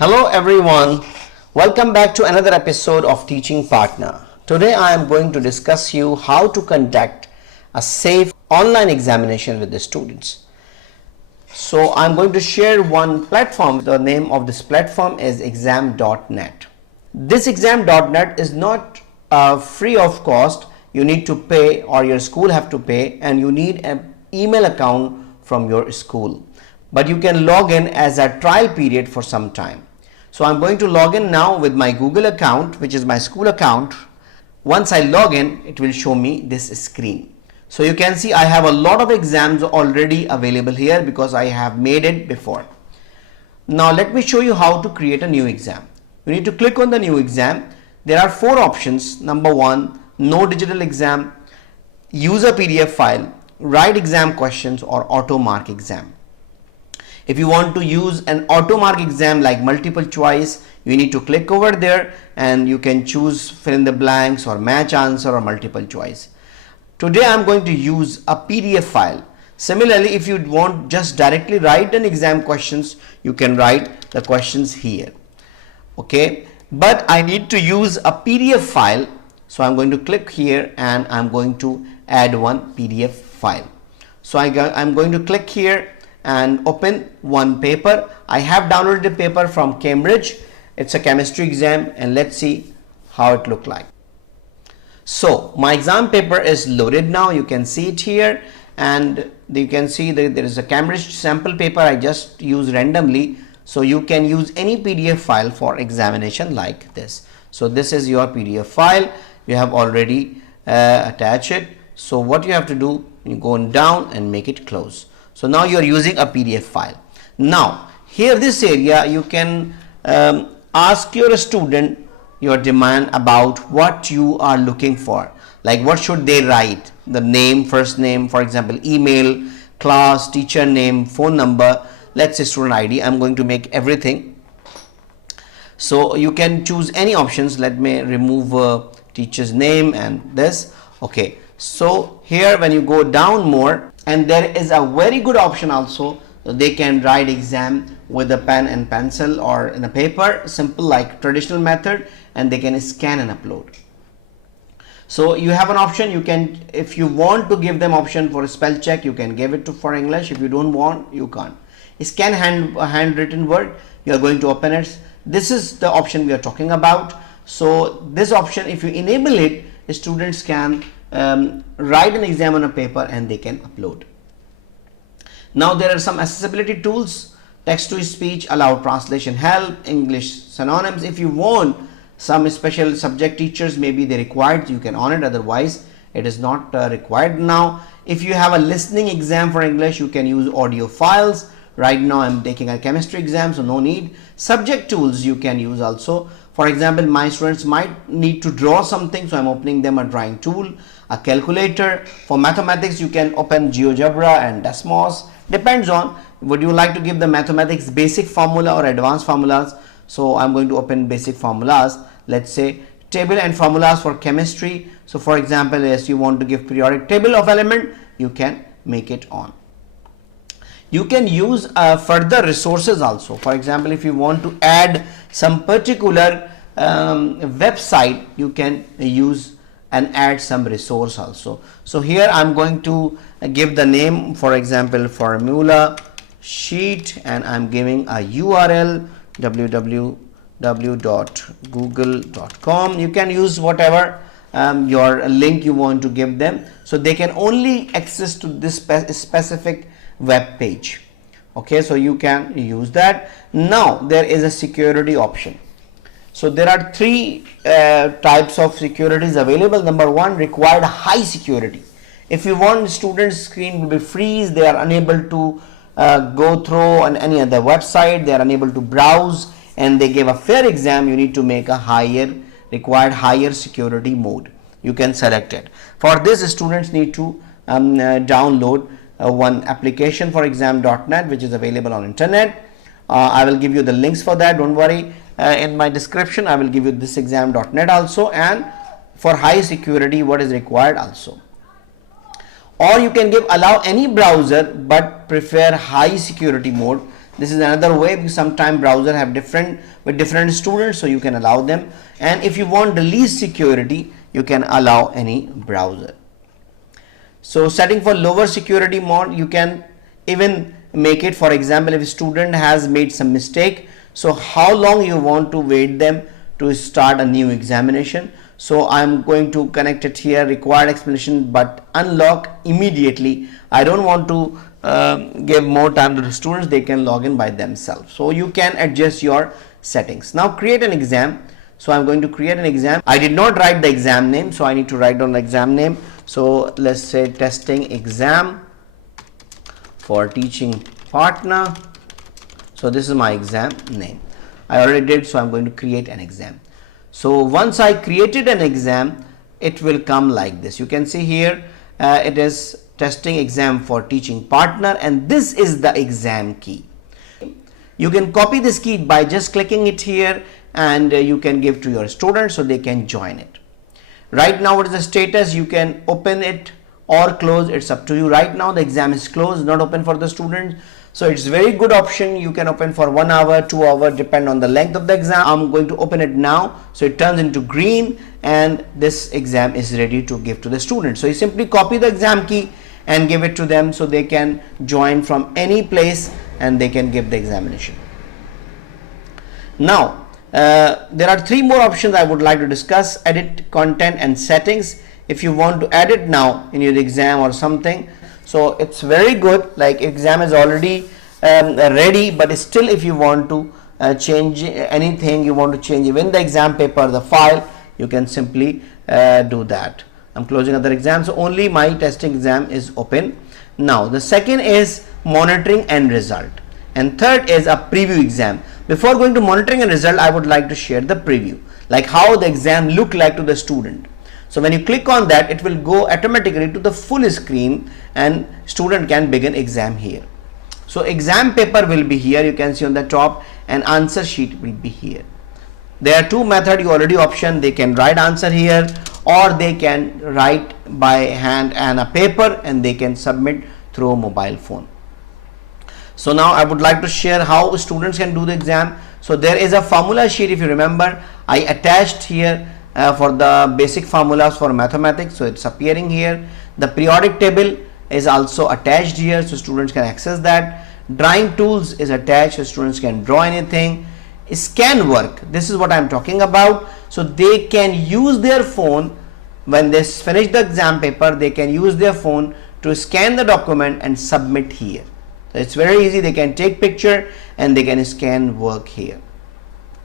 Hello everyone, welcome back to another episode of Teaching Partner. Today I am going to discuss you how to conduct a safe online examination with the students. So I'm going to share one platform. The name of this platform is exam.net. This exam.net is not free of cost. You need to pay, or your school have to pay, and you need an email account from your school. But you can log in as a trial period for some time. So I'm going to log in now with my Google account, which is my school account. Once I log in, it will show me this screen. So you can see I have a lot of exams already available here because I have made it before. Now let me show you how to create a new exam. You need to click on the new exam. There are four options. Number one, no digital exam, use a PDF file, write exam questions, or auto mark exam. If you want to use an auto mark exam like multiple choice, you need to click over there and you can choose fill in the blanks or match answer or multiple choice. Today I'm going to use a PDF file. Similarly, if you want just directly write an exam questions, you can write the questions here. Okay, but I need to use a PDF file. So I'm going to click here and I'm going to add one PDF file. So I'm going to click here and open one paper. I have downloaded the paper from Cambridge. It's a chemistry exam, and let's see how it look like. So my exam paper is loaded now. You can see it here, and you can see that there is a Cambridge sample paper I just used randomly. So you can use any PDF file for examination like this. So this is your PDF file. You have already attached it. So what you have to do, you go down and make it close. So now you are using a PDF file. Now here this area you can ask your student your demand about what you are looking for. Like what should they write? The name, first name, for example, email, class, teacher name, phone number. Let's say student ID. I'm going to make everything. So you can choose any options. Let me remove teacher's name and this. Okay. So here when you go down more, and there is a very good option also. They can write exam with a pen and pencil or in a paper, simple like traditional method, and they can scan and upload. So you have an option. You can, if you want to give them option for a spell check, you can give it to for English. If you don't want, you can't. Scan handwritten word, you are going to open it. This is the option we are talking about. So this option, if you enable it, students can write an exam on a paper and they can upload. Now there are some accessibility tools, text to speech, allow translation help, English synonyms. If you want some special subject teachers, maybe they required, you can on it, otherwise it is not required now. If you have a listening exam for English, you can use audio files. Right now I'm taking a chemistry exam, so no need. Subject tools you can use also. For example, my students might need to draw something, so I'm opening them a drawing tool, a calculator. For mathematics, you can open GeoGebra and Desmos. Depends on, would you like to give the mathematics basic formula or advanced formulas? So I'm going to open basic formulas. Let's say table and formulas for chemistry. So for example, as you want to give periodic table of element, you can make it on. You can use further resources also. For example, if you want to add some particular website, you can use and add some resource also. So here I'm going to give the name, for example, formula sheet, and I'm giving a URL www.google.com. You can use whatever your link you want to give them, so they can only access to this specific web page. Okay, so you can use that. Now there is a security option. So there are three types of securities available. Number one, required high security. If you want students' screen will be freeze, they are unable to go through on any other website, they are unable to browse, and they give a fair exam, you need to make a required higher security mode. You can select it. For this, students need to download one application for exam.net, which is available on internet. I will give you the links for that, don't worry. In my description I will give you this exam.net also, and for high security what is required also. Or you can give allow any browser but prefer high security mode. This is another way, because sometimes browser have different students, so you can allow them. And if you want the least security, you can allow any browser. So setting for lower security mode, you can even make it, for example, if a student has made some mistake, so how long you want to wait them to start a new examination. So I'm going to connect it here, required explanation but unlock immediately. I don't want to give more time to the students, they can log in by themselves. So you can adjust your settings. Now create an exam. So I'm going to create an exam. I did not write the exam name, so I need to write down the exam name. So let's say testing exam for teaching partner. So this is my exam name. I already did, so I'm going to create an exam. So once I created an exam, it will come like this. You can see here it is testing exam for teaching partner, and this is the exam key. You can copy this key by just clicking it here, and you can give to your students so they can join it. Right now what is the status? You can open it or close, it's up to you. Right now the exam is closed, not open for the students. So it's very good option. You can open for 1 hour, 2 hours, depend on the length of the exam. I'm going to open it now, so it turns into green and this exam is ready to give to the students. So you simply copy the exam key and give it to them so they can join from any place and they can give the examination. Now there are 3 more options I would like to discuss: edit content and settings. If you want to edit now in your exam or something, so it's very good, like exam is already ready, but still if you want to change anything, you want to change even the exam paper, the file, you can simply do that. I'm closing other exams, so only my testing exam is open. Now the second is monitoring and result, and third is a preview exam. Before going to monitoring and result, I would like to share the preview, like how the exam look like to the student. So when you click on that, it will go automatically to the full screen and student can begin exam here. So exam paper will be here, you can see on the top, and answer sheet will be here. There are 2 methods you already option. They can write answer here, or they can write by hand and a paper, and they can submit through a mobile phone. So now I would like to share how students can do the exam. So there is a formula sheet, if you remember, I attached here for the basic formulas for mathematics, so it's appearing here. The periodic table is also attached here, so students can access that. Drawing tools is attached, so students can draw anything. Scan work, this is what I'm talking about. So they can use their phone when they finish the exam paper, they can use their phone to scan the document and submit here. So it's very easy, they can take picture and they can scan work here.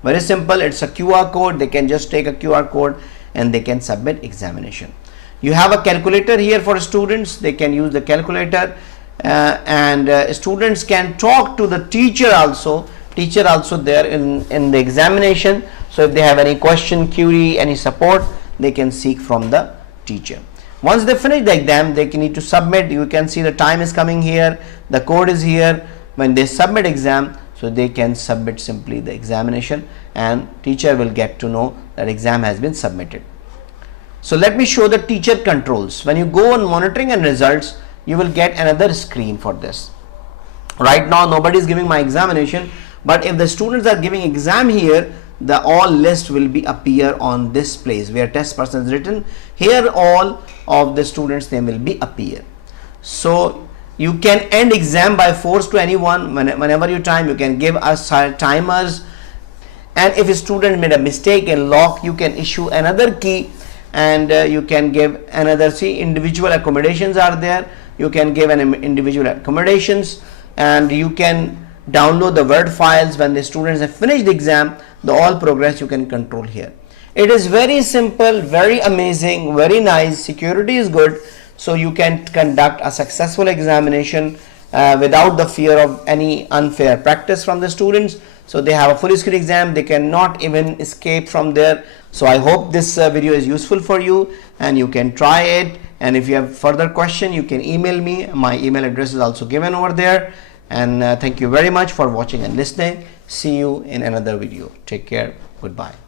Very simple, it's a QR code, they can just take a QR code and they can submit examination. You have a calculator here for students, they can use the calculator, and students can talk to the teacher also there in the examination. So if they have any question, query, any support, they can seek from the teacher. Once they finish the exam, they need to submit. You can see the time is coming here, the code is here. When they submit exam, so they can submit simply the examination and teacher will get to know that exam has been submitted. So let me show the teacher controls. When you go on monitoring and results, you will get another screen for this. Right now nobody is giving my examination, but if the students are giving exam here, the all list will be appear on this place where test person is written. Here all of the students name will be appear. So you can end exam by force to anyone whenever you time. You can give us timers, and if a student made a mistake in lock, you can issue another key, and you can give another. See, individual accommodations are there. You can give an individual accommodations, and you can download the Word files. When the students have finished the exam, the all progress you can control here. It is very simple, very amazing, very nice. Security is good, so you can conduct a successful examination without the fear of any unfair practice from the students. So they have a full screen exam, they cannot even escape from there. So I hope this video is useful for you and you can try it. And if you have further question, you can email me. My email address is also given over there. And thank you very much for watching and listening. See you in another video. Take care. Goodbye.